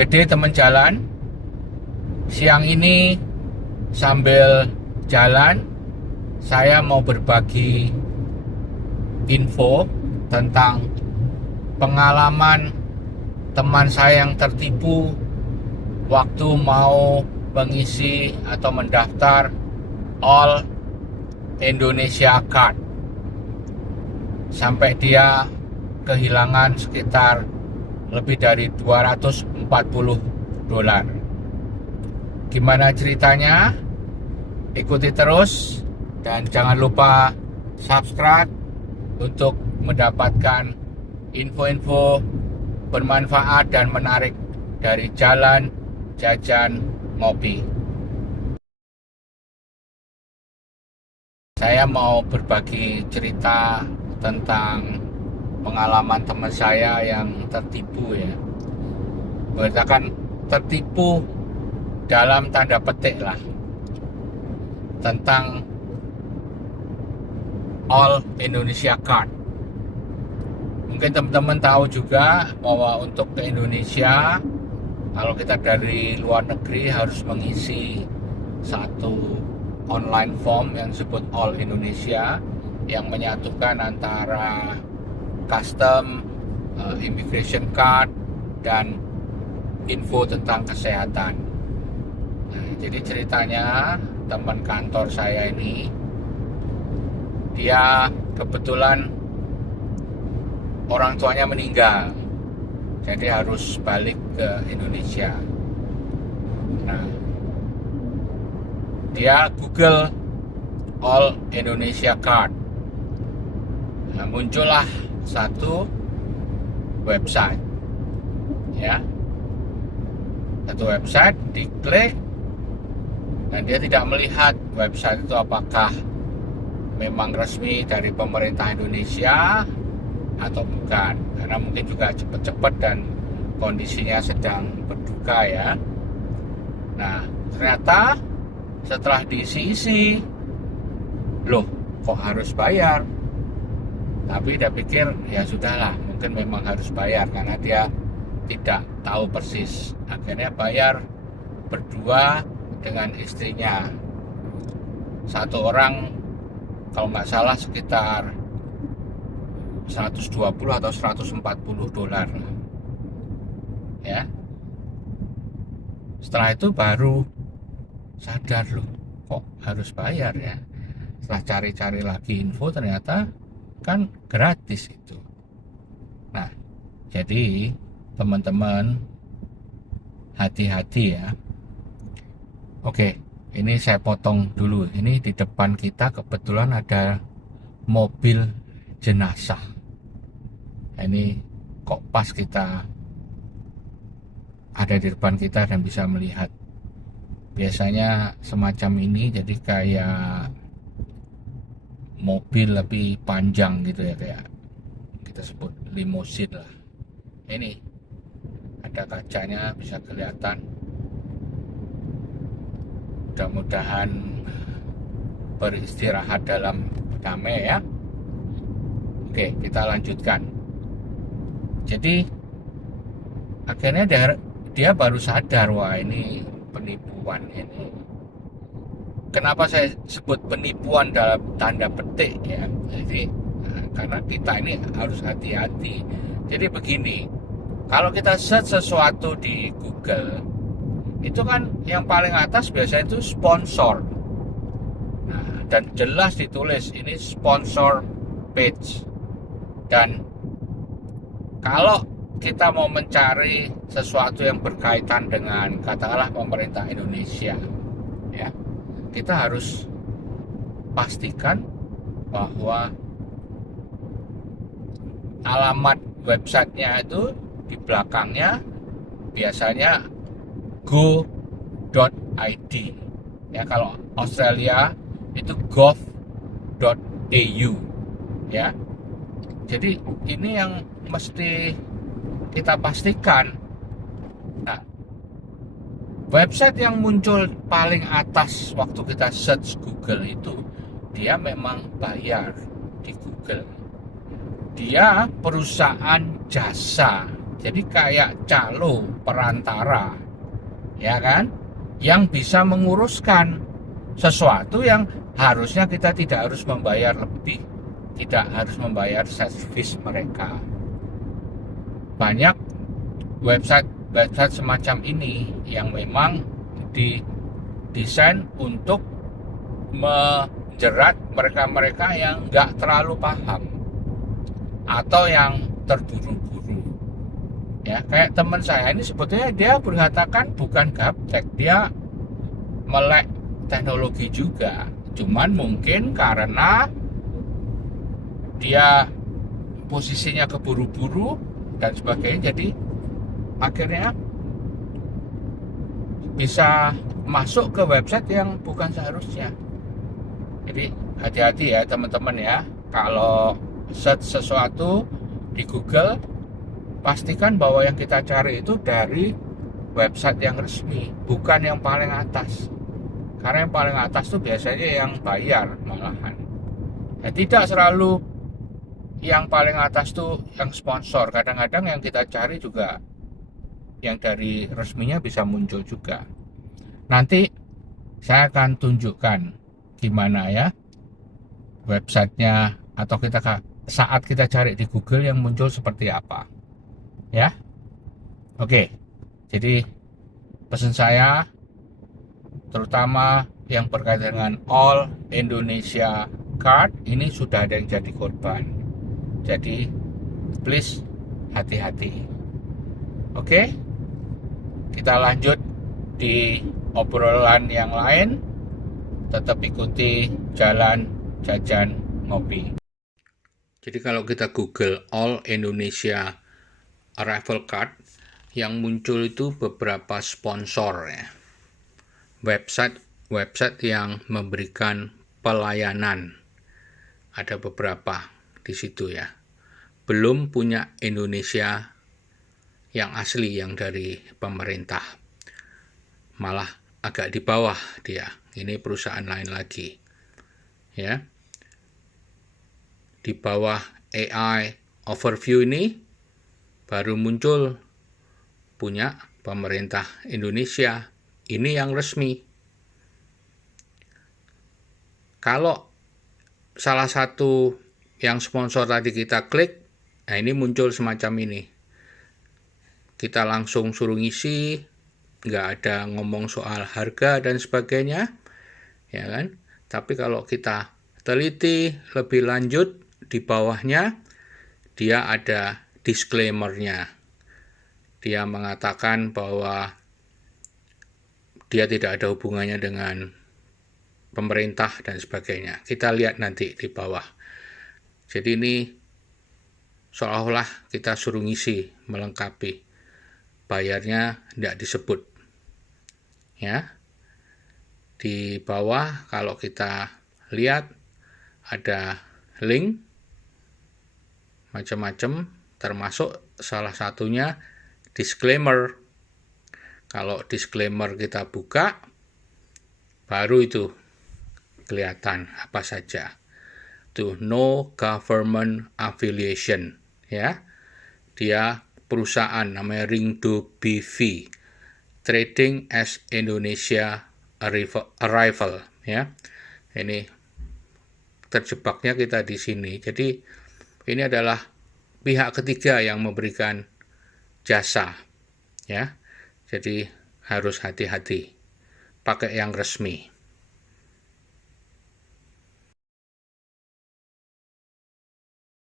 Gede teman jalan. Siang ini sambil jalan, saya mau berbagi info tentang pengalaman teman saya yang tertipu waktu mau mengisi atau mendaftar All Indonesia Card. Sampai dia kehilangan sekitar lebih dari $240. Gimana ceritanya? Ikuti terus dan jangan lupa subscribe untuk mendapatkan info-info bermanfaat dan menarik dari Jalan Jajan Ngopi. Saya mau berbagi cerita tentang pengalaman teman saya yang tertipu ya. Beritakan tertipu dalam tanda petik lah tentang All Indonesia Card. Mungkin teman-teman tahu juga bahwa untuk ke Indonesia, kalau kita dari luar negeri harus mengisi satu online form yang disebut All Indonesia, yang menyatukan antara custom, immigration card, dan info tentang kesehatan. Nah, jadi ceritanya teman kantor saya ini, dia kebetulan orang tuanya meninggal, jadi harus balik ke Indonesia. Nah, dia Google All Indonesia Card. Nah, muncullah satu website, ya, satu website, diklik, dan dia tidak melihat website itu apakah memang resmi dari pemerintah Indonesia atau bukan, karena mungkin juga cepat-cepat dan kondisinya sedang berduka ya. Nah, ternyata setelah diisi-isi, loh kok harus bayar? Tapi dia pikir ya sudahlah, mungkin memang harus bayar karena dia tidak tahu persis. Akhirnya bayar berdua dengan istrinya. Satu orang kalau nggak salah sekitar 120 atau $140 ya. Setelah itu baru sadar, loh kok harus bayar ya. Setelah cari-cari lagi info, ternyata kan gratis itu. Nah, jadi teman-teman hati-hati ya. Oke, ini saya potong dulu. Ini di depan kita kebetulan ada mobil jenazah. Ini kok pas kita ada di depan kita dan bisa melihat. Biasanya semacam ini jadi kayak mobil lebih panjang gitu ya, kayak kita sebut limousine lah. Ini ada kacanya bisa kelihatan. Mudah-mudahan beristirahat dalam damai ya. Oke, kita lanjutkan. Jadi akhirnya dia baru sadar, wah ini penipuan ini. Kenapa saya sebut penipuan dalam tanda petik ya? Jadi karena kita ini harus hati-hati. Jadi begini, kalau kita search sesuatu di Google, itu kan yang paling atas biasanya itu sponsor. Nah, dan jelas ditulis ini sponsor page. Dan kalau kita mau mencari sesuatu yang berkaitan dengan katakanlah pemerintah Indonesia, ya, kita harus pastikan bahwa alamat websitenya itu di belakangnya biasanya go.id ya. Kalau Australia itu gov.au ya. Jadi ini yang mesti kita pastikan. Nah, website yang muncul paling atas waktu kita search Google itu, dia memang bayar di Google. Dia perusahaan jasa Jadi kayak calo perantara, ya kan? Yang bisa menguruskan sesuatu yang harusnya kita tidak harus membayar lebih, tidak harus membayar servis mereka. Banyak website semacam ini yang memang didesain untuk menjerat mereka-mereka yang nggak terlalu paham atau yang terburu-buru. Ya, kayak teman saya ini sebetulnya dia mengatakan bukan gaptek, dia melek teknologi juga. Cuman mungkin karena dia posisinya keburu-buru dan sebagainya, jadi akhirnya bisa masuk ke website yang bukan seharusnya. Jadi hati-hati ya teman-teman ya, kalau search sesuatu di Google, pastikan bahwa yang kita cari itu dari website yang resmi, bukan yang paling atas. Karena yang paling atas tuh biasanya yang bayar malahan. Ya, tidak selalu yang paling atas tuh yang sponsor. Kadang-kadang yang kita cari juga yang dari resminya bisa muncul juga. Nanti saya akan tunjukkan gimana ya websitenya, atau saat kita cari di Google yang muncul seperti apa ya. Oke, jadi pesan saya terutama yang berkaitan dengan All Indonesia Card ini sudah ada yang jadi korban, jadi please hati-hati. Oke, kita lanjut di obrolan yang lain. Tetap ikuti Jalan Jajan Ngopi. Jadi kalau kita Google All Indonesia Arrival Card, yang muncul itu beberapa sponsor ya. Website yang memberikan pelayanan. Ada beberapa di situ ya. Belum punya Indonesia yang asli, yang dari pemerintah. Malah agak di bawah dia. Ini perusahaan lain lagi. Ya. Di bawah AI Overview ini baru muncul punya pemerintah Indonesia. Ini yang resmi. Kalau salah satu yang sponsor tadi kita klik, nah ini muncul semacam ini. Kita langsung suruh ngisi, nggak ada ngomong soal harga dan sebagainya, ya kan? Tapi kalau kita teliti lebih lanjut, di bawahnya dia ada disclaimer-nya. Dia mengatakan bahwa dia tidak ada hubungannya dengan pemerintah dan sebagainya. Kita lihat nanti di bawah. Jadi ini seolah-olah kita suruh ngisi, melengkapi. Bayarnya tidak disebut. Ya. Di bawah kalau kita lihat ada link macam-macam, termasuk salah satunya disclaimer. Kalau disclaimer kita buka, baru itu kelihatan apa saja. Tuh, no government affiliation, ya. Dia perusahaan namanya Ringdo BV, Trading as Indonesia Arrival, ya. Ini terjebaknya kita di sini. Jadi ini adalah pihak ketiga yang memberikan jasa, ya. Jadi harus hati-hati, pakai yang resmi.